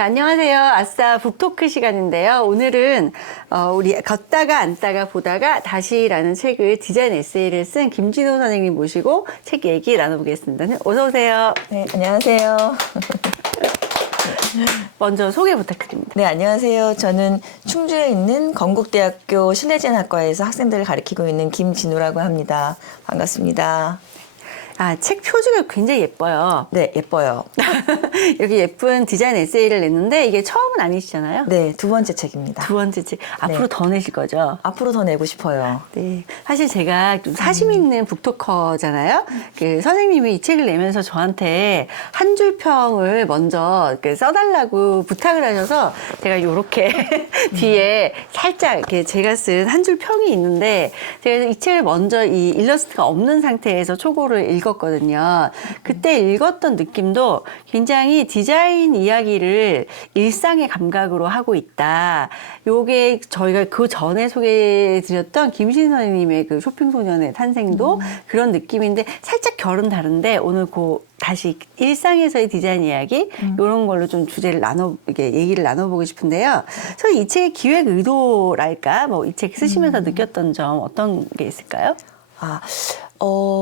자, 안녕하세요. 아싸 북토크 시간인데요. 오늘은 우리 걷다가 앉다가 보다가 다시라는 책을 디자인 에세이를 쓴 김진호 선생님 모시고 책 얘기 나눠보겠습니다. 어서 오세요. 네, 안녕하세요. 먼저 소개 부탁드립니다. 네, 안녕하세요. 저는 충주에 있는 건국대학교 실내제한학과에서 학생들을 가르치고 있는 김진우라고 합니다. 반갑습니다. 아, 책 표지가 굉장히 예뻐요. 네, 예뻐요. 여기 예쁜 디자인 에세이를 냈는데 이게 처음은 아니시잖아요. 네, 두 번째 책입니다. 두 번째 책. 앞으로 네. 더 내실 거죠? 앞으로 더 내고 싶어요. 네. 사실 제가 좀 사심 있는 북토커잖아요. 그 선생님이 이 책을 내면서 저한테 한 줄 평을 먼저 써달라고 부탁을 하셔서 제가 이렇게 뒤에 살짝 이렇게 제가 쓴 한 줄 평이 있는데 제가 이 책을 먼저 이 일러스트가 없는 상태에서 초고를 읽었거든요. 그때 읽었던 느낌도 굉장히 디자인 이야기를 일상의 감각으로 하고 있다. 요게 저희가 그 전에 소개해드렸던 김신 선생님의 그 쇼핑소년의 탄생도 그런 느낌인데 살짝 결은 다른데 오늘 다시 일상에서의 디자인 이야기 이런 걸로 좀 주제를 이게 얘기를 나눠보고 싶은데요. 그래서 이 책의 기획 의도랄까, 뭐 이 책 쓰시면서 느꼈던 점 어떤 게 있을까요?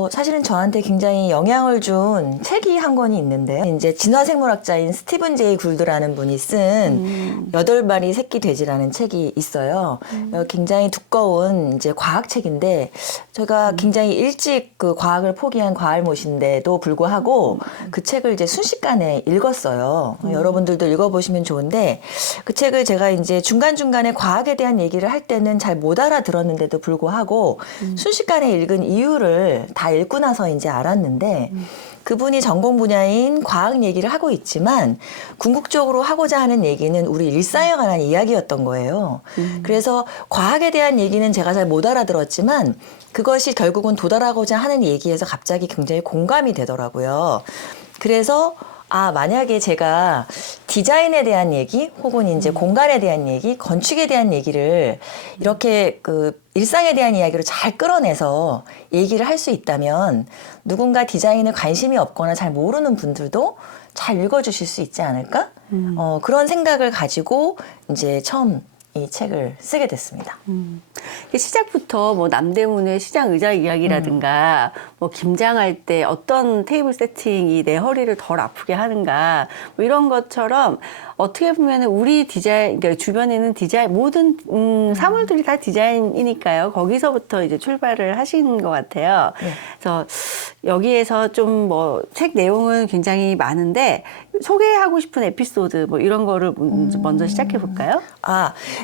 사실은 저한테 굉장히 영향을 준 책이 한 권이 있는데요. 이제 진화생물학자인 스티븐 제이 굴드라는 분이 쓴 8마리 새끼 돼지라는 책이 있어요. 굉장히 두꺼운 이제 과학책인데 제가 굉장히 일찍 그 과학을 포기한 과알못인데도 불구하고 그 책을 이제 순식간에 읽었어요. 여러분들도 읽어보시면 좋은데 그 책을 제가 이제 중간중간에 과학에 대한 얘기를 할 때는 잘 못 알아들었는데도 불구하고 순식간에 읽은 이유를 다 읽고 나서 이제 알았는데 그분이 전공 분야인 과학 얘기를 하고 있지만 궁극적으로 하고자 하는 얘기는 우리 일상에 관한 이야기였던 거예요. 그래서 과학에 대한 얘기는 제가 잘 못 알아들었지만 그것이 결국은 도달하고자 하는 얘기에서 갑자기 굉장히 공감이 되더라고요. 그래서 만약에 제가 디자인에 대한 얘기 혹은 이제 공간에 대한 얘기, 건축에 대한 얘기를 이렇게 그 일상에 대한 이야기로 잘 끌어내서 얘기를 할 수 있다면 누군가 디자인에 관심이 없거나 잘 모르는 분들도 잘 읽어주실 수 있지 않을까? 그런 생각을 가지고 이제 처음 이 책을 쓰게 됐습니다. 시작부터 뭐 남대문의 시장 의자 이야기라든가 뭐 김장할 때 어떤 테이블 세팅이 내 허리를 덜 아프게 하는가 뭐 이런 것처럼 어떻게 보면 우리 디자인, 그러니까 주변에는 디자인, 모든 사물들이 다 디자인이니까요. 거기서부터 이제 출발을 하신 것 같아요. 네. 그래서 여기에서 좀 뭐 책 내용은 굉장히 많은데 소개하고 싶은 에피소드 뭐 이런 거를 먼저 시작해 볼까요?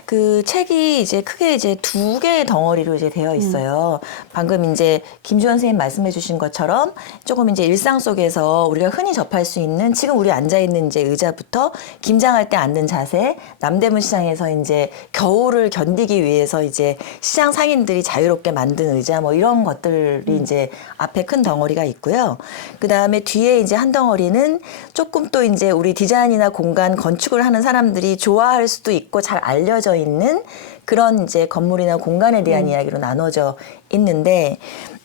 그 책이 이제 크게 이제 두 개의 덩어리로 이제 되어 있어요. 방금 이제 김주현 선생님 말씀해 주신 것처럼 조금 이제 일상 속에서 우리가 흔히 접할 수 있는 지금 우리 앉아 있는 이제 의자부터 김장할 때 앉는 자세, 남대문 시장에서 이제 겨울을 견디기 위해서 이제 시장 상인들이 자유롭게 만든 의자 뭐 이런 것들이 이제 앞에 큰 덩어리가 있고요. 그 다음에 뒤에 이제 한 덩어리는 조금 또 이제 우리 디자인이나 공간 건축을 하는 사람들이 좋아할 수도 있고 잘 알려져 있는 그런 이제 건물이나 공간에 대한 이야기로 나눠져 있는데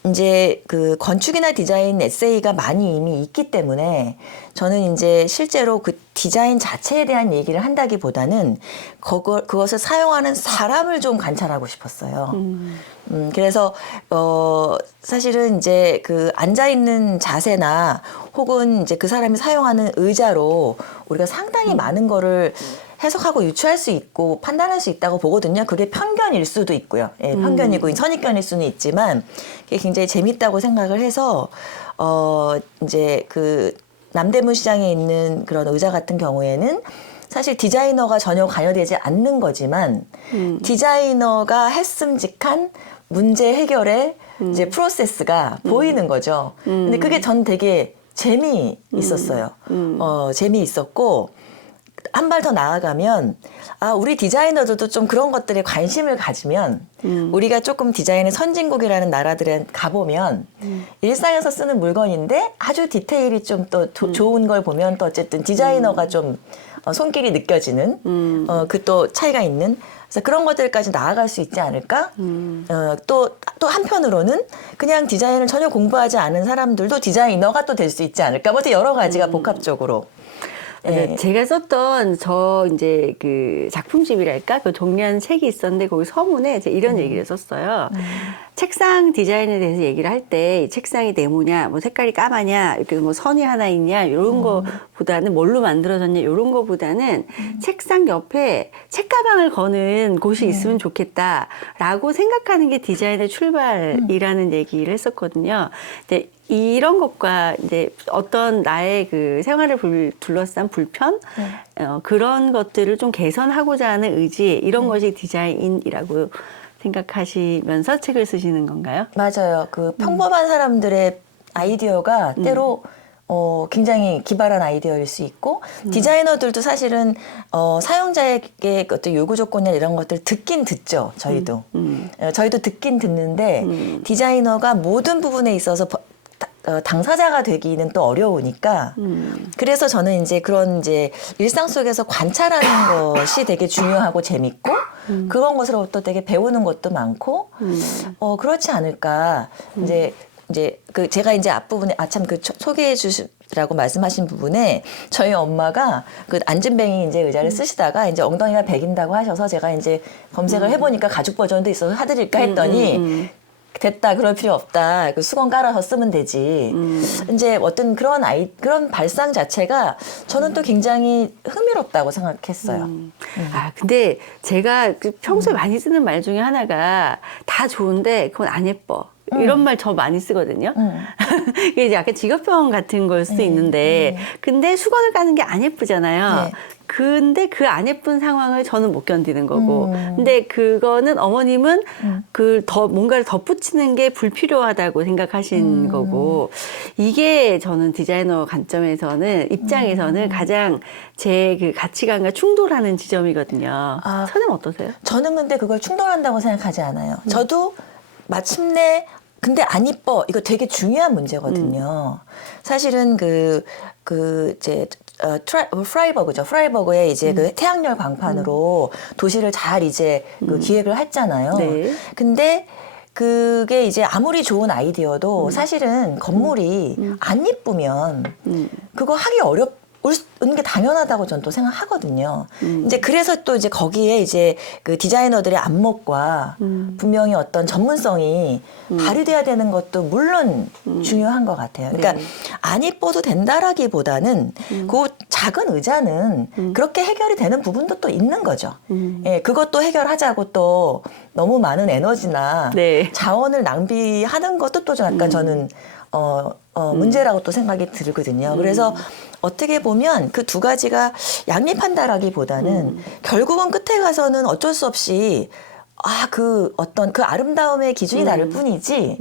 이제 그 건축이나 디자인 에세이가 많이 이미 있기 때문에 저는 이제 실제로 그 디자인 자체에 대한 얘기를 한다기보다는 그것을 사용하는 사람을 좀 관찰하고 싶었어요. 그래서 사실은 이제 그 앉아 있는 자세나 혹은 이제 그 사람이 사용하는 의자로 우리가 상당히 많은 거를 해석하고 유추할 수 있고 판단할 수 있다고 보거든요. 그게 편견일 수도 있고요. 예, 편견이고 선입견일 수는 있지만 그게 굉장히 재밌다고 생각을 해서 이제 그 남대문 시장에 있는 그런 의자 같은 경우에는 사실 디자이너가 전혀 관여되지 않는 거지만 디자이너가 했음직한 문제 해결의 이제 프로세스가 보이는 거죠. 근데 그게 전 되게 재미있었어요. 재미있었고 한 발 더 나아가면 우리 디자이너들도 좀 그런 것들에 관심을 가지면 우리가 조금 디자인의 선진국이라는 나라들에 가보면 일상에서 쓰는 물건인데 아주 디테일이 좀 또 좋은 걸 보면 또 어쨌든 디자이너가 좀 손길이 느껴지는 그 또 차이가 있는 그래서 그런 것들까지 나아갈 수 있지 않을까? 또 한편으로는 그냥 디자인을 전혀 공부하지 않은 사람들도 디자이너가 또 될 수 있지 않을까? 뭐 여러 가지가 복합적으로. 예. 제가 썼던 이제 그 작품집이랄까 그 동리하는 책이 있었는데 거기 서문에 제가 이런 얘기를 썼어요. 책상 디자인에 대해서 얘기를 할 때 책상이 네모냐, 뭐 색깔이 까마냐, 이렇게 뭐 선이 하나 있냐 이런 거보다는 뭘로 만들어졌냐 이런 거보다는 책상 옆에 책가방을 거는 곳이 있으면 좋겠다라고 생각하는 게 디자인의 출발이라는 얘기를 했었거든요. 근데 이런 것과 이제 어떤 나의 그 생활을 둘러싼 불편 그런 것들을 좀 개선하고자 하는 의지 이런 것이 디자인이라고 생각하시면서 책을 쓰시는 건가요? 맞아요. 그 평범한 사람들의 아이디어가 때로 굉장히 기발한 아이디어일 수 있고 디자이너들도 사실은 사용자에게 어떤 요구 조건이나 이런 것들 듣긴 듣죠. 저희도 저희도 듣긴 듣는데 디자이너가 모든 부분에 있어서 당사자가 되기는 또 어려우니까 그래서 저는 이제 그런 이제 일상 속에서 관찰하는 것이 되게 중요하고 재밌고 그런 것으로부터 되게 배우는 것도 많고 그렇지 않을까 이제 그 제가 이제 앞부분에 참 그 소개해 주시라고 말씀하신 부분에 저희 엄마가 그 앉은뱅이 이제 의자를 쓰시다가 이제 엉덩이가 베긴다고 하셔서 제가 이제 검색을 해보니까 가죽 버전도 있어서 사드릴까 했더니 됐다, 그럴 필요 없다. 그 수건 깔아서 쓰면 되지. 이제 어떤 그런 발상 자체가 저는 또 굉장히 흥미롭다고 생각했어요. 아, 근데 제가 그 평소에 많이 쓰는 말 중에 하나가 다 좋은데 그건 안 예뻐. 이런 말 저 많이 쓰거든요. 이게 이제 약간 직업병 같은 걸 수도 있는데, 근데 수건을 까는 게 안 예쁘잖아요. 네. 근데 그 안 예쁜 상황을 저는 못 견디는 거고. 근데 그거는 어머님은 뭔가를 덧붙이는 게 불필요하다고 생각하신 거고. 이게 저는 디자이너 입장에서는 가장 제 그 가치관과 충돌하는 지점이거든요. 선생님 어떠세요? 저는 근데 그걸 충돌한다고 생각하지 않아요. 저도 마침내 근데 안 이뻐. 이거 되게 중요한 문제거든요. 사실은 이제 프라이버그죠. 프라이버그의 이제 그 태양열 광판으로 도시를 잘 이제 그 기획을 했잖아요. 네. 근데 그게 이제 아무리 좋은 아이디어도 사실은 건물이 안 이쁘면 그거 하기 어려운 게 당연하다고 저는 또 생각하거든요. 이제 그래서 또 이제 거기에 이제 그 디자이너들의 안목과 분명히 어떤 전문성이 발휘돼야 되는 것도 물론 중요한 것 같아요. 그러니까 네. 안 이뻐도 된다라기보다는 그 작은 의자는 그렇게 해결이 되는 부분도 또 있는 거죠. 예, 그것도 해결하자고 또 너무 많은 에너지나 네. 자원을 낭비하는 것도 또 약간 저는 문제라고 또 생각이 들거든요. 그래서 어떻게 보면 그 두 가지가 양립한다라기보다는 결국은 끝에 가서는 어쩔 수 없이 그 어떤 그 아름다움의 기준이 다를 뿐이지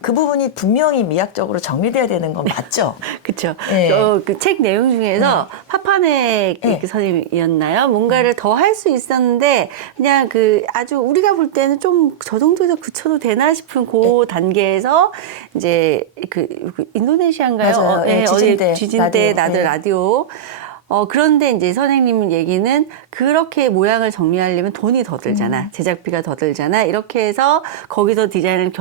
그 부분이 분명히 미학적으로 정리돼야 되는 건 맞죠? 그렇죠. 네. 그 책 내용 중에서 파파네 그 선생님이었나요? 뭔가를 더 할 수 있었는데 그냥 그 아주 우리가 볼 때는 좀 저 정도에서 그쳐도 되나 싶은 그 단계에서 이제 그 인도네시아인가요? 맞아요. 예, 지진 때 나들 라디오. 그런데 이제 선생님 얘기는 그렇게 모양을 정리하려면 돈이 더 들잖아. 제작비가 더 들잖아. 이렇게 해서 거기서 디자인을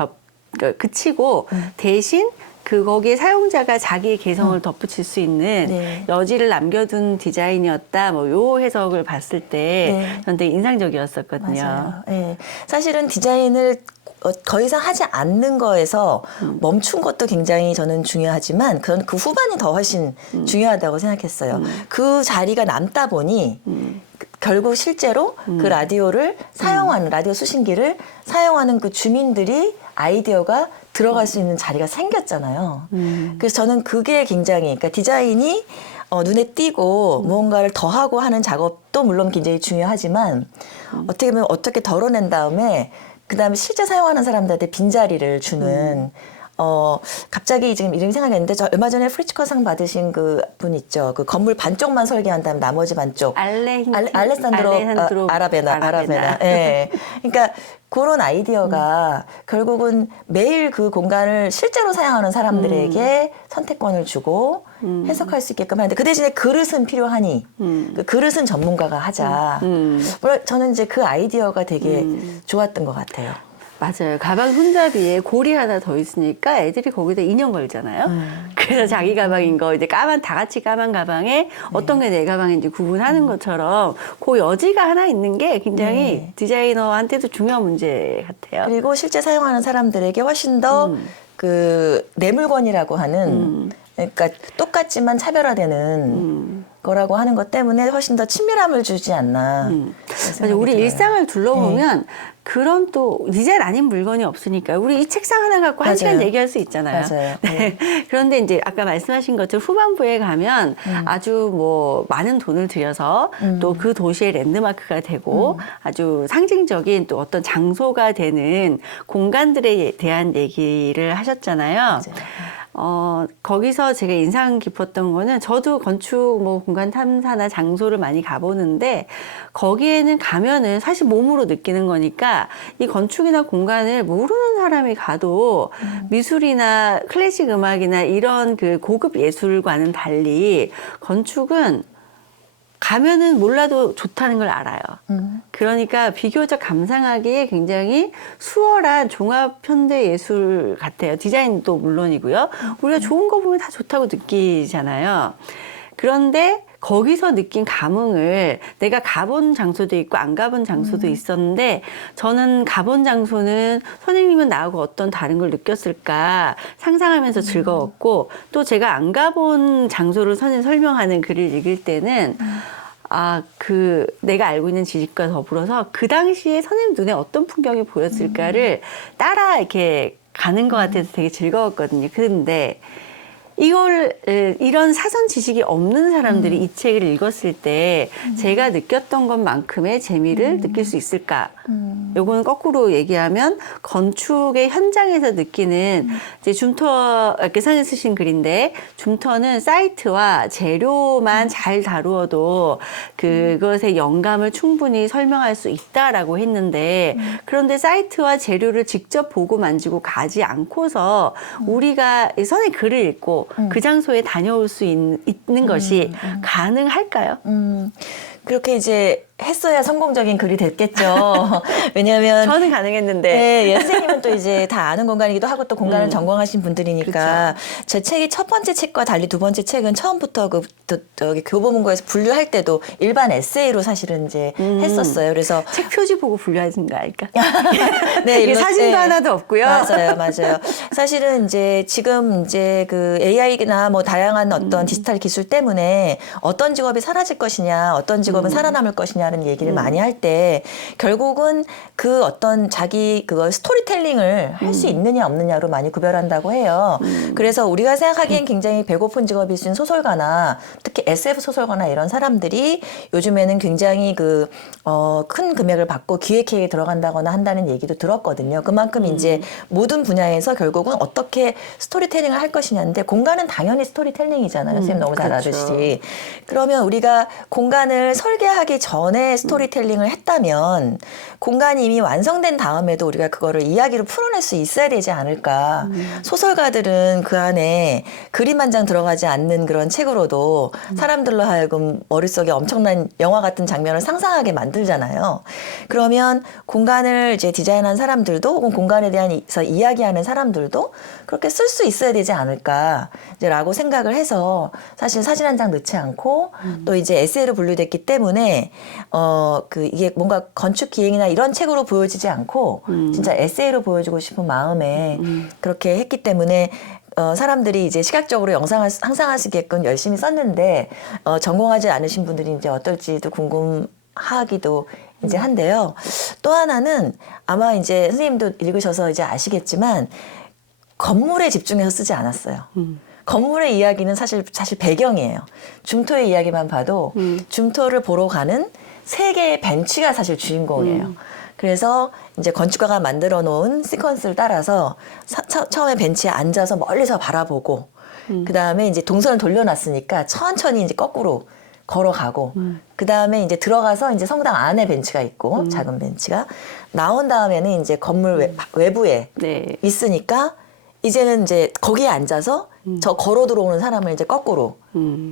그치고 대신 거기에 사용자가 자기의 개성을 덧붙일 수 있는 네. 여지를 남겨둔 디자인이었다. 뭐 요 해석을 봤을 때 저는 되게 인상적이었었거든요. 맞아요. 네. 사실은 디자인을 더 이상 하지 않는 거에서 멈춘 것도 굉장히 저는 중요하지만 그건 그 후반이 더 훨씬 중요하다고 생각했어요. 그 자리가 남다 보니 결국 실제로 그 라디오를 사용하는 라디오 수신기를 사용하는 그 주민들이 아이디어가 들어갈 수 있는 자리가 생겼잖아요. 그래서 저는 그게 굉장히 그러니까 디자인이 눈에 띄고 무언가를 더하고 하는 작업도 물론 굉장히 중요하지만 어떻게 보면 어떻게 덜어낸 다음에 그다음에 실제 사용하는 사람들한테 빈자리를 주는 갑자기 지금 이름이 생각이 안 나는데 저 얼마 전에 프리츠커상 받으신 그 분 있죠. 그 건물 반쪽만 설계한 다음에 나머지 반쪽 알레산드로 아라베나. 예. 그러니까 그런 아이디어가 결국은 매일 그 공간을 실제로 사용하는 사람들에게 선택권을 주고 해석할 수 있게끔 하는데 그 대신에 그릇은 필요하니 그 그릇은 전문가가 하자. 물론 저는 이제 그 아이디어가 되게 좋았던 것 같아요. 맞아요. 가방 손잡이에 고리 하나 더 있으니까 애들이 거기다 인형 걸잖아요. 그래서 자기 가방인 거 이제 다 같이 까만 가방에 어떤 게 내 가방인지 구분하는 것처럼 그 여지가 하나 있는 게 굉장히 디자이너한테도 중요한 문제 같아요. 그리고 실제 사용하는 사람들에게 훨씬 더 내 물건이라고 하는 그러니까 똑같지만 차별화되는 거라고 하는 것 때문에 훨씬 더 친밀함을 주지 않나. 맞아, 우리 일상을 둘러보면 그런 또 디자인 아닌 물건이 없으니까 우리 이 책상 하나 갖고 한 시간 얘기할 수 있잖아요. 맞아요. 네. 그런데 이제 아까 말씀하신 것처럼 후반부에 가면 아주 뭐 많은 돈을 들여서 또 그 도시의 랜드마크가 되고 아주 상징적인 또 어떤 장소가 되는 공간들에 대한 얘기를 하셨잖아요. 맞아요. 거기서 제가 인상 깊었던 거는 저도 건축 뭐 공간 탐사나 장소를 많이 가보는데 거기에는 가면은 사실 몸으로 느끼는 거니까 이 건축이나 공간을 모르는 사람이 가도 미술이나 클래식 음악이나 이런 그 고급 예술과는 달리 건축은 가면은 몰라도 좋다는 걸 알아요. 그러니까 비교적 감상하기에 굉장히 수월한 종합 현대 예술 같아요. 디자인도 물론이고요. 우리가 좋은 거 보면 다 좋다고 느끼잖아요. 그런데 거기서 느낀 감흥을 내가 가본 장소도 있고 안 가본 장소도 있었는데 저는 가본 장소는 선생님은 나하고 어떤 다른 걸 느꼈을까 상상하면서 즐거웠고 또 제가 안 가본 장소를 선생님 설명하는 글을 읽을 때는 내가 알고 있는 지식과 더불어서 그 당시에 선생님 눈에 어떤 풍경이 보였을까를 따라 이렇게 가는 것 같아서 되게 즐거웠거든요. 그런데 이런 사전 지식이 없는 사람들이 이 책을 읽었을 때 제가 느꼈던 것만큼의 재미를 느낄 수 있을까? 요거는 거꾸로 얘기하면 건축의 현장에서 느끼는 이제 줌터 선생님 쓰신 글인데 줌터는 사이트와 재료만 잘 다루어도 그것의 영감을 충분히 설명할 수 있다라고 했는데 그런데 사이트와 재료를 직접 보고 만지고 가지 않고서 우리가 선생님 글을 읽고 그 장소에 다녀올 수 있는 것이 가능할까요? 그렇게 이제 했어야 성공적인 글이 됐겠죠. 왜냐하면 저는 가능했는데. 네, 선생님은 또 이제 다 아는 공간이기도 하고 또 공간을 전공하신 분들이니까 그렇죠. 제 책이 첫 번째 책과 달리 두 번째 책은 처음부터 저기 교보문고에서 분류할 때도 일반 에세이로 사실은 이제 했었어요. 그래서 책 표지 보고 분류하신 거 아닐까? 네, 이게 사진도 하나도 없고요. 맞아요. 사실은 이제 지금 이제 그 AI나 뭐 다양한 어떤 디지털 기술 때문에 어떤 직업이 사라질 것이냐, 어떤 직업은 살아남을 것이냐는 얘기를 많이 할 때 결국은 그 어떤 자기 그걸 스토리텔링을 할 수 있느냐 없느냐로 많이 구별한다고 해요. 그래서 우리가 생각하기엔 굉장히 배고픈 직업이 있는 소설가나 특히 SF 소설가나 이런 사람들이 요즘에는 굉장히 큰 금액을 받고 기획회의에 들어간다거나 한다는 얘기도 들었거든요. 그만큼 이제 모든 분야에서 결국은 어떻게 스토리텔링을 할 것이냐인데 공간은 당연히 스토리텔링이잖아요. 선생님 너무 잘 그렇죠. 아듯이. 그러면 우리가 공간을 설계하기 전에 스토리텔링을 했다면 공간이 이미 완성된 다음에도 우리가 그거를 이야기로 풀어낼 수 있어야 되지 않을까. 소설가들은 그 안에 그림 한 장 들어가지 않는 그런 책으로도 사람들로 하여금 머릿속에 엄청난 영화 같은 장면을 상상하게 만들잖아요. 그러면 공간을 이제 디자인한 사람들도 혹은 공간에 대해서 이야기하는 사람들도 그렇게 쓸 수 있어야 되지 않을까 라고 생각을 해서 사실 사진 한 장 넣지 않고 또 이제 에세이로 분류됐기 때문에 이게 뭔가 건축 기행이나 이런 책으로 보여지지 않고 진짜 에세이로 보여주고 싶은 마음에 그렇게 했기 때문에 사람들이 이제 시각적으로 영상을 상상하시게끔 열심히 썼는데 전공하지 않으신 분들이 이제 어떨지도 궁금하기도 이제 한데요. 또 하나는 아마 이제 선생님도 읽으셔서 이제 아시겠지만 건물에 집중해서 쓰지 않았어요. 건물의 이야기는 사실 배경이에요. 줌토의 이야기만 봐도 줌토를 보러 가는 세 개의 벤치가 사실 주인공이에요. 그래서 이제 건축가가 만들어 놓은 시퀀스를 따라서 처음에 벤치에 앉아서 멀리서 바라보고 그 다음에 이제 동선을 돌려놨으니까 천천히 이제 거꾸로 걸어가고 그 다음에 이제 들어가서 이제 성당 안에 벤치가 있고 작은 벤치가 나온 다음에는 이제 건물 외부에 네. 있으니까 이제는 이제 거기에 앉아서 저 걸어 들어오는 사람을 이제 거꾸로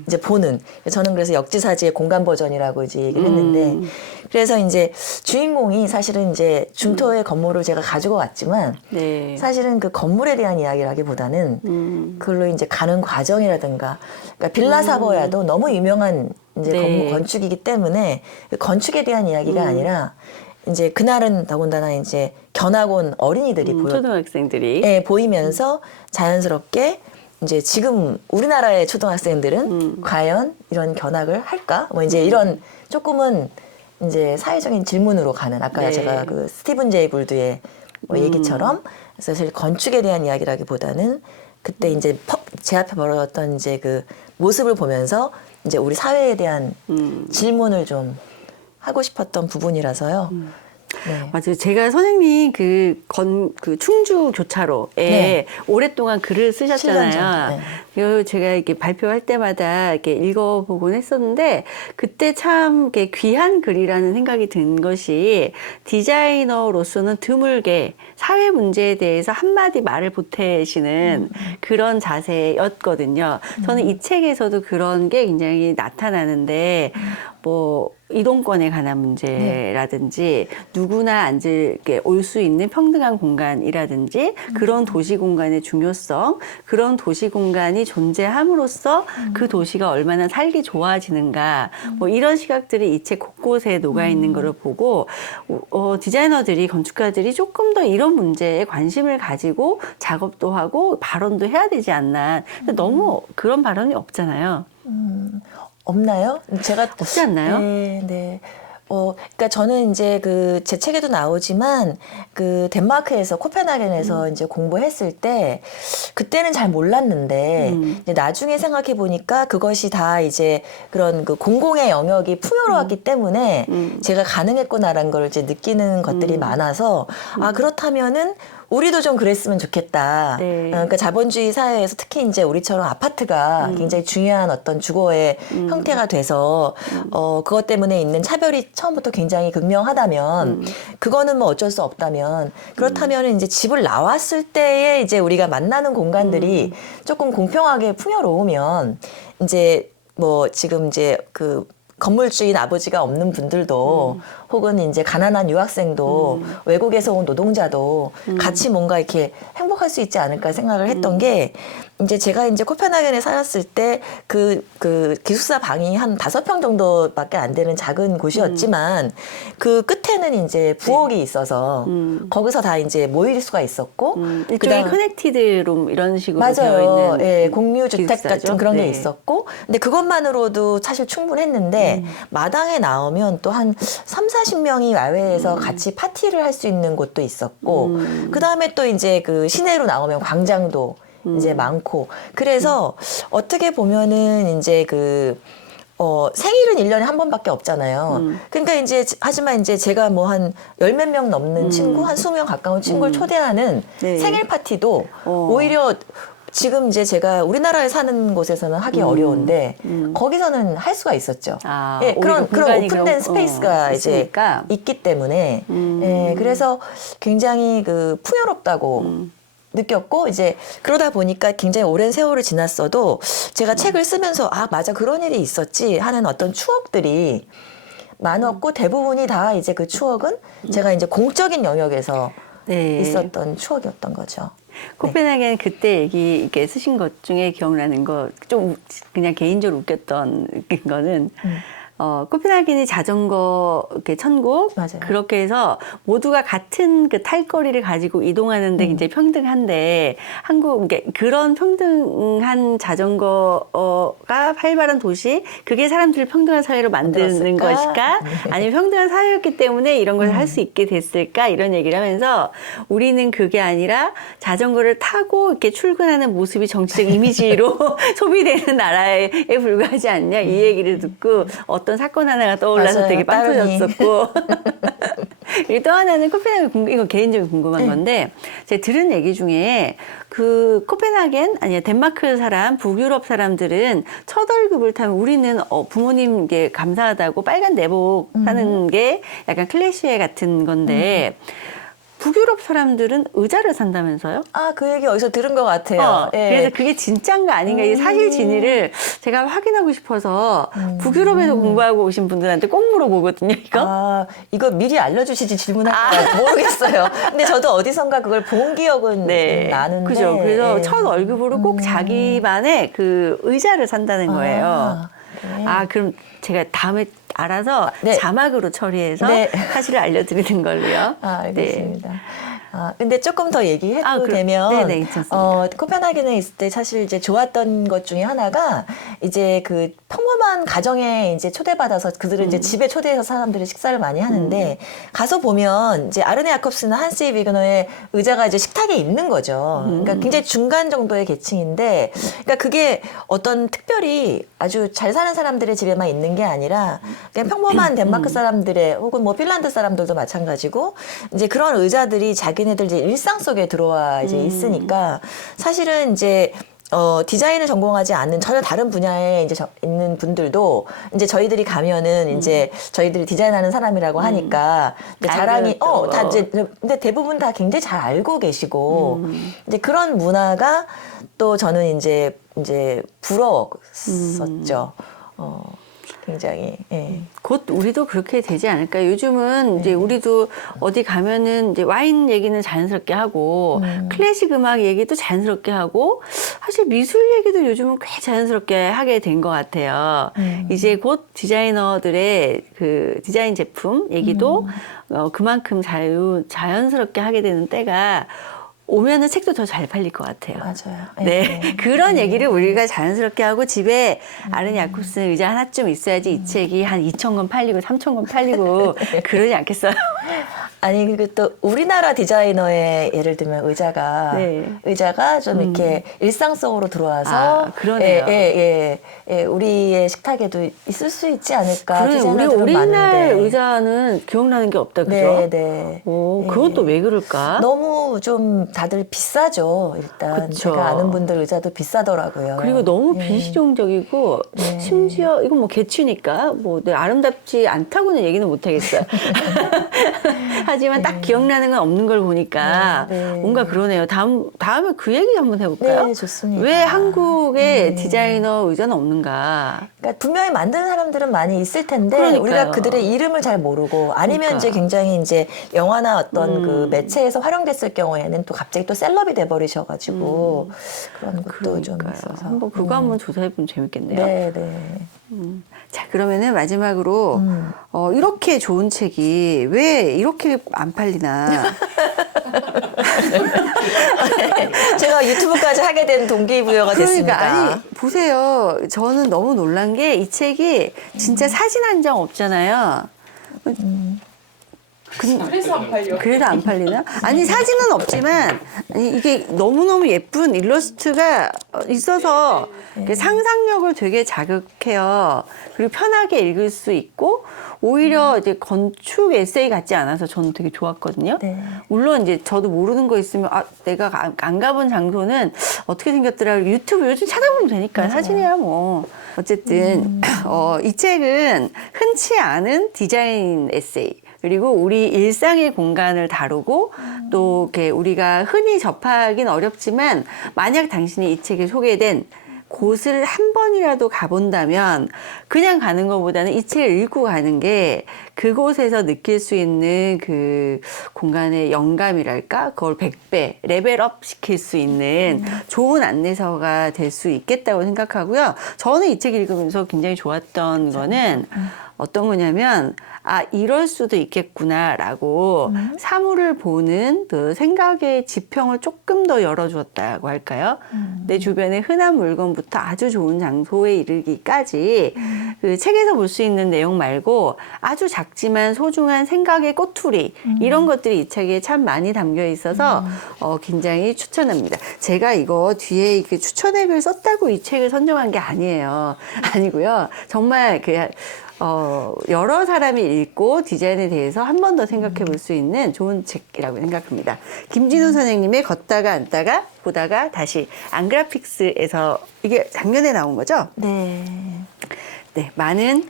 이제 보는. 저는 그래서 역지사지의 공간 버전이라고 이제 얘기를 했는데, 그래서 이제 주인공이 사실은 이제 중토의 건물을 제가 가지고 왔지만 네. 사실은 그 건물에 대한 이야기라기보다는 그걸로 이제 가는 과정이라든가, 그러니까 빌라 사보야도 너무 유명한 이제 네. 건물 건축이기 때문에 그 건축에 대한 이야기가 아니라 이제 그날은 더군다나 이제 견학 온 어린이들이 초등학생들이. 예, 보이면서 자연스럽게 이제 지금 우리나라의 초등학생들은 과연 이런 견학을 할까? 뭐 이제 이런 조금은 이제 사회적인 질문으로 가는, 아까 네. 제가 그 스티븐 제이 불드의 뭐 얘기처럼, 그래서 사실 건축에 대한 이야기라기보다는 그때 이제 제 앞에 벌어졌던 이제 그 모습을 보면서 이제 우리 사회에 대한 질문을 좀 하고 싶었던 부분이라서요. 네. 맞아요. 제가 선생님 그 충주 교차로에 네. 오랫동안 글을 7년 쓰셨잖아요. 전에. 그 제가 이렇게 발표할 때마다 이렇게 읽어보곤 했었는데, 그때 참 이렇게 귀한 글이라는 생각이 든 것이, 디자이너로서는 드물게 사회 문제에 대해서 한마디 말을 보태시는 그런 자세였거든요. 저는 이 책에서도 그런 게 굉장히 나타나는데, 뭐 이동권에 관한 문제라든지 누구나 올 수 있는 평등한 공간이라든지 그런 도시 공간의 중요성, 그런 도시 공간이 존재함으로써 그 도시가 얼마나 살기 좋아지는가, 뭐 이런 시각들이 이 책 곳곳에 녹아 있는 거를 보고 디자이너들이, 건축가들이 조금 더 이런 문제에 관심을 가지고 작업도 하고 발언도 해야 되지 않나. 근데 너무 그런 발언이 없잖아요. 없나요? 제가 없지 않나요? 네, 네. 그러니까 저는 이제 그 제 책에도 나오지만 그 덴마크에서 코펜하겐에서 이제 공부했을 때 그때는 잘 몰랐는데 이제 나중에 생각해 보니까 그것이 다 이제 그런 그 공공의 영역이 풍요로웠기 때문에 제가 가능했구나라는 걸 이제 느끼는 것들이 많아서 아, 그렇다면은 우리도 좀 그랬으면 좋겠다. 네. 그러니까 자본주의 사회에서 특히 이제 우리처럼 아파트가 굉장히 중요한 어떤 주거의 형태가 돼서 그것 때문에 있는 차별이 처음부터 굉장히 극명하다면 그거는 뭐 어쩔 수 없다면 그렇다면 이제 집을 나왔을 때에 이제 우리가 만나는 공간들이 조금 공평하게 풍요로우면 이제 뭐 지금 이제 그 건물주인 아버지가 없는 분들도 혹은 이제 가난한 유학생도 외국에서 온 노동자도 같이 뭔가 이렇게 행복할 수 있지 않을까 생각을 했던 게 이제 제가 이제 코펜하겐에 살았을 때 그 기숙사 방이 한 5평 정도밖에 안 되는 작은 곳이었지만 그 끝에는 이제 부엌이 있어서 거기서 다 이제 모일 수가 있었고 일종의 커넥티드 룸 이런 식으로 되어 맞아요. 있는 예, 공유주택 기숙사죠. 같은 그런 게 네. 있었고 근데 그것만으로도 사실 충분했는데 마당에 나오면 또 한 3, 40명이 야외에서 같이 파티를 할 수 있는 곳도 있었고 그다음에 또 이제 그 시내로 나오면 광장도 이제 많고 그래서 어떻게 보면은 이제 생일은 1년에 한 번밖에 없잖아요. 그러니까 이제 하지만 이제 제가 뭐 한 열 몇 명 넘는 친구, 한 20명 가까운 친구를 초대하는 네. 생일 파티도 오히려 지금 이제 제가 우리나라에 사는 곳에서는 하기 어려운데 거기서는 할 수가 있었죠. 아, 예, 그런 공간이 오픈된 그럼, 스페이스가 이제 있으니까. 있기 때문에 예, 그래서 굉장히 그 풍요롭다고 느꼈고 이제 그러다 보니까 굉장히 오랜 세월을 지났어도 제가 책을 쓰면서 아 맞아 그런 일이 있었지 하는 어떤 추억들이 많았고 대부분이 다 이제 그 추억은 제가 이제 공적인 영역에서 네. 있었던 추억이었던 거죠. 코펜하겐 그때 이렇게 쓰신 것 중에 기억나는 거 좀 그냥 개인적으로 웃겼던 거는 코펜하겐이 자전거 이렇게 천국 맞아요. 그렇게 해서 모두가 같은 그 탈거리를 가지고 이동하는데 굉장히 평등한데 한국 그런 평등한 자전거가 활발한 도시 그게 사람들을 평등한 사회로 만드는 만들었을까? 것일까? 아니면 평등한 사회였기 때문에 이런 걸 할 수 있게 됐을까? 이런 얘기를 하면서 우리는 그게 아니라 자전거를 타고 이렇게 출근하는 모습이 정치적 이미지로 소비되는 나라에 불과하지 않냐 이 얘기를 듣고 어떤 사건 하나가 떠올라서 맞아요. 되게 빵 따름이. 터졌었고 그리고 또 하나는 코펜하겐 이거 개인적으로 궁금한 건데 제가 들은 얘기 중에 그 코펜하겐 아니 덴마크 사람 북유럽 사람들은 첫 월급을 타면 우리는 부모님께 감사하다고 빨간 내복 사는 게 약간 클래시해 같은 건데 북유럽 사람들은 의자를 산다면서요? 아, 그 얘기 어디서 들은 것 같아요. 예. 그래서 그게 진짜인가 아닌가 이 사실 진위를 제가 확인하고 싶어서 북유럽에서 공부하고 오신 분들한테 꼭 물어보거든요. 이거. 아, 이거 미리 알려주시지 질문할까 모르겠어요. 근데 저도 어디선가 그걸 본 기억은 나는데. 그죠. 그래서 예. 첫 월급으로 꼭 자기만의 그 의자를 산다는 거예요. 그래. 그럼 제가 다음에 알아서 네. 자막으로 처리해서 네. 사실을 알려드리는 걸로요. 알겠습니다. 근데 조금 더 얘기해도 되면, 네네, 괜찮습니다. 코펜하겐에 있을 때 사실 이제 좋았던 것 중에 하나가 이제 그 평범한 가정에 이제 초대받아서 그들은 이제 집에 초대해서 사람들이 식사를 많이 하는데 가서 보면 이제 아르네 야콥스나 한스 위그너의 의자가 이제 식탁에 있는 거죠. 그러니까 굉장히 중간 정도의 계층인데, 그러니까 그게 어떤 특별히 아주 잘 사는 사람들의 집에만 있는 게 아니라 그냥 평범한 덴마크 사람들의 혹은 뭐 핀란드 사람들도 마찬가지고 이제 그런 의자들이 자기네들 이제 일상 속에 들어와 이제 있으니까 사실은 이제 디자인을 전공하지 않는 전혀 다른 분야에 이제 있는 분들도 이제 저희들이 가면은 이제 저희들이 디자인하는 사람이라고 하니까 이제 자랑이 다 이제 근데 대부분 다 굉장히 잘 알고 계시고 이제 그런 문화가 또 저는 이제 부러웠었죠. 굉장히. 예. 곧 우리도 그렇게 되지 않을까요? 요즘은 이제 우리도 어디 가면은 이제 와인 얘기는 자연스럽게 하고 클래식 음악 얘기도 자연스럽게 하고 사실 미술 얘기도 요즘은 꽤 자연스럽게 하게 된 것 같아요. 이제 곧 디자이너들의 그 디자인 제품 얘기도 그만큼 자연스럽게 하게 되는 때가 오면은 책도 더 잘 팔릴 것 같아요. 맞아요. 네. 그런 얘기를 우리가 자연스럽게 하고 집에 아르네 야콥스 의자 하나쯤 있어야지 이 책이 한 2,000권 팔리고 3,000권 팔리고 그러지 않겠어요? 아니, 그리고 또 우리나라 디자이너의 예를 들면 의자가 좀 이렇게 일상 속으로 들어와서 그러네요. 우리의 식탁에도 있을 수 있지 않을까. 그래, 우리날 의자는 기억나는 게 없다, 그죠? 네. 그건 또 왜 그럴까? 너무 좀 다들 비싸죠, 일단. 그쵸. 제가 아는 분들 의자도 비싸더라고요. 그리고 너무 비실용적이고 심지어 이건 뭐 개취니까 뭐 아름답지 않다고는 얘기는 못 하겠어요. 하지만 딱 기억나는 건 없는 걸 보니까 뭔가 그러네요. 다음에 그 얘기 한번 해볼까요? 네, 좋습니다. 왜 한국에 디자이너 의자는 없는가? 그러니까 분명히 만드는 사람들은 많이 있을 텐데 그러니까요. 우리가 그들의 이름을 잘 모르고 아니면 이제 굉장히 이제 영화나 어떤 그 매체에서 활용됐을 경우에는 또 갑자기 또 셀럽이 돼버리셔가지고 그런 것도 좀 있어서 한번 그거 한번 조사해보면 재밌겠네요. 네. 자, 그러면은 마지막으로 이렇게 좋은 책이 왜 이렇게 안 팔리나? 제가 유튜브까지 하게 된 동기부여가 됐습니다. 아니 보세요. 저는 너무 놀란 게 이 책이 진짜 사진 한 장 없잖아요. 그래서 안 팔려. 그래도 안 팔리나? 아니 사진은 없지만 아니, 이게 너무너무 예쁜 일러스트가 있어서 상상력을 되게 자극해요. 그리고 편하게 읽을 수 있고 오히려 이제 건축 에세이 같지 않아서 저는 되게 좋았거든요. 네. 물론 이제 저도 모르는 거 있으면 내가 안 가본 장소는 어떻게 생겼더라 유튜브 요즘 찾아보면 되니까 사진이야 뭐. 어쨌든 이 책은 흔치 않은 디자인 에세이 그리고 우리 일상의 공간을 다루고 또 이렇게 우리가 흔히 접하긴 어렵지만 만약 당신이 이 책에 소개된 곳을 한 번이라도 가본다면 그냥 가는 것보다는 이 책을 읽고 가는 게 그곳에서 느낄 수 있는 그 공간의 영감이랄까? 그걸 100배 레벨업 시킬 수 있는 좋은 안내서가 될 수 있겠다고 생각하고요. 저는 이 책 읽으면서 굉장히 좋았던 거는 어떤 거냐면 이럴 수도 있겠구나라고 사물을 보는 그 생각의 지평을 조금 더 열어주었다고 할까요? 내 주변의 흔한 물건부터 아주 좋은 장소에 이르기까지 그 책에서 볼 수 있는 내용 말고 아주 작지만 소중한 생각의 꼬투리 이런 것들이 이 책에 참 많이 담겨 있어서 굉장히 추천합니다. 제가 이거 뒤에 이렇게 추천액을 썼다고 이 책을 선정한 게 아니에요. 아니고요. 정말 여러 사람이 읽고 디자인에 대해서 한 번 더 생각해 볼 수 있는 좋은 책이라고 생각합니다. 김진우 선생님의 걷다가 앉다가 보다가 다시 안그래픽스에서 이게 작년에 나온 거죠? 네. 네, 많은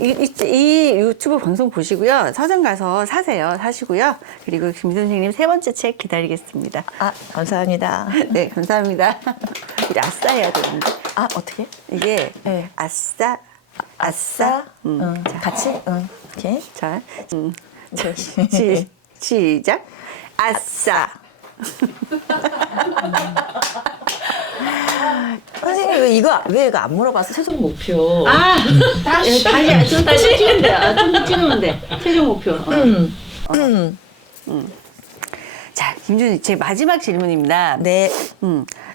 이 유튜브 방송 보시고요. 서점 가서 사시고요. 그리고 김 선생님 세 번째 책 기다리겠습니다. 아, 감사합니다. 네, 감사합니다. 우리 아싸 해야 되는데. 아, 어떻게? 이게 네. 아싸. 같이? 오케이. 자, 네. 시작. 아싸. 선생님 왜 이거 안 물어봤어? 최종 목표. 다시 찍으면 돼. 좀 찍으면 돼. 최종 목표. 자, 김준희, 제 마지막 질문입니다. 네.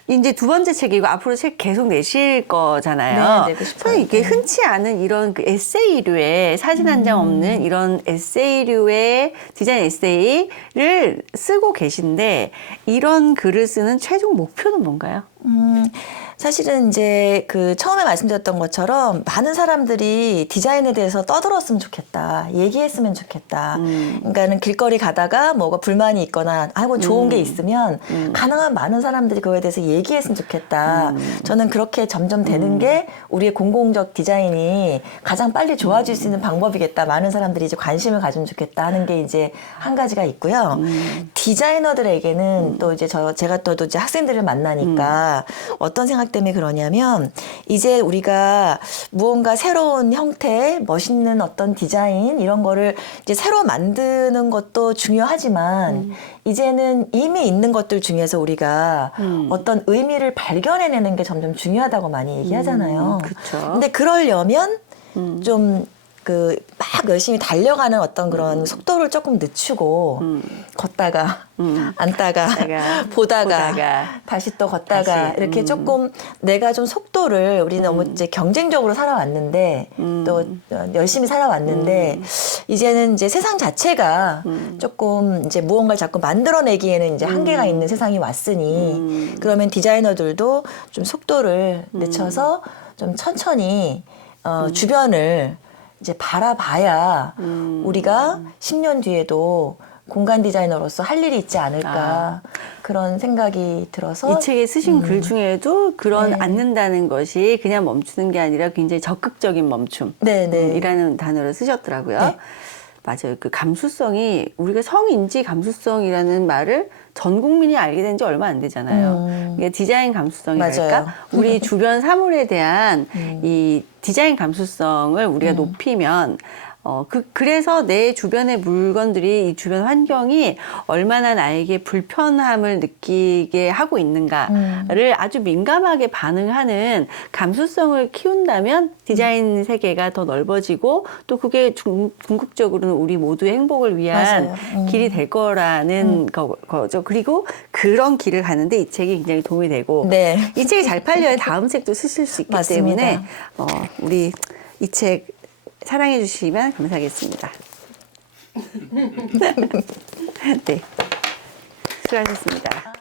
이제 두 번째 책이고 앞으로 책 계속 내실 거잖아요. 네, 내고 싶어요. 저는 이게 흔치 않은 이런 그 에세이류의 사진 한 장 없는 이런 에세이류의 디자인 에세이를 쓰고 계신데 이런 글을 쓰는 최종 목표는 뭔가요? 사실은 이제 그 처음에 말씀드렸던 것처럼 많은 사람들이 디자인에 대해서 떠들었으면 좋겠다. 얘기했으면 좋겠다. 그러니까는 길거리 가다가 뭐가 불만이 있거나 아이고 좋은 게 있으면 가능한 많은 사람들이 그거에 대해서 얘기했으면 좋겠다. 저는 그렇게 점점 되는 게 우리의 공공적 디자인이 가장 빨리 좋아질 수 있는 방법이겠다. 많은 사람들이 이제 관심을 가지면 좋겠다 하는 게 이제 한 가지가 있고요. 디자이너들에게는 또 이제 제가 또 이제 학생들을 만나니까 어떤 생각 때문에 그러냐면 이제 우리가 무언가 새로운 형태, 멋있는 어떤 디자인 이런 거를 이제 새로 만드는 것도 중요하지만 이제는 이미 있는 것들 중에서 우리가 어떤 의미를 발견해내는 게 점점 중요하다고 많이 얘기하잖아요. 그렇죠. 근데 그러려면 좀 막 열심히 달려가는 어떤 그런 속도를 조금 늦추고 걷다가 앉다가 보다가 다시 또 걷다가 이렇게 조금 내가 좀 속도를 우리 너무 이제 경쟁적으로 살아왔는데 또 열심히 살아왔는데 이제는 이제 세상 자체가 조금 이제 무언가를 자꾸 만들어내기에는 이제 한계가 있는 세상이 왔으니 그러면 디자이너들도 좀 속도를 늦춰서 좀 천천히 주변을 이제 바라봐야 우리가 10년 뒤에도 공간 디자이너로서 할 일이 있지 않을까 그런 생각이 들어서 이 책에 쓰신 글 중에도 그런 네. 앉는다는 것이 그냥 멈추는 게 아니라 굉장히 적극적인 멈춤 이라는 단어를 쓰셨더라고요. 네. 맞아요. 그 감수성이 우리가 성인지 감수성이라는 말을 전 국민이 알게 된 지 얼마 안 되잖아요. 이게 디자인 감수성이랄까? 맞아요. 우리 주변 사물에 대한 이 디자인 감수성을 우리가 높이면 그래서 내 주변의 물건들이 이 주변 환경이 얼마나 나에게 불편함을 느끼게 하고 있는가를 아주 민감하게 반응하는 감수성을 키운다면 디자인 세계가 더 넓어지고 또 그게 궁극적으로는 우리 모두의 행복을 위한 길이 될 거라는 거죠. 그리고 그런 길을 가는데 이 책이 굉장히 도움이 되고 네. 이 책이 잘 팔려야 다음 책도 쓰실 수 있기 맞습니다. 때문에 우리 이 책 사랑해 주시면 감사하겠습니다. 네, 수고하셨습니다.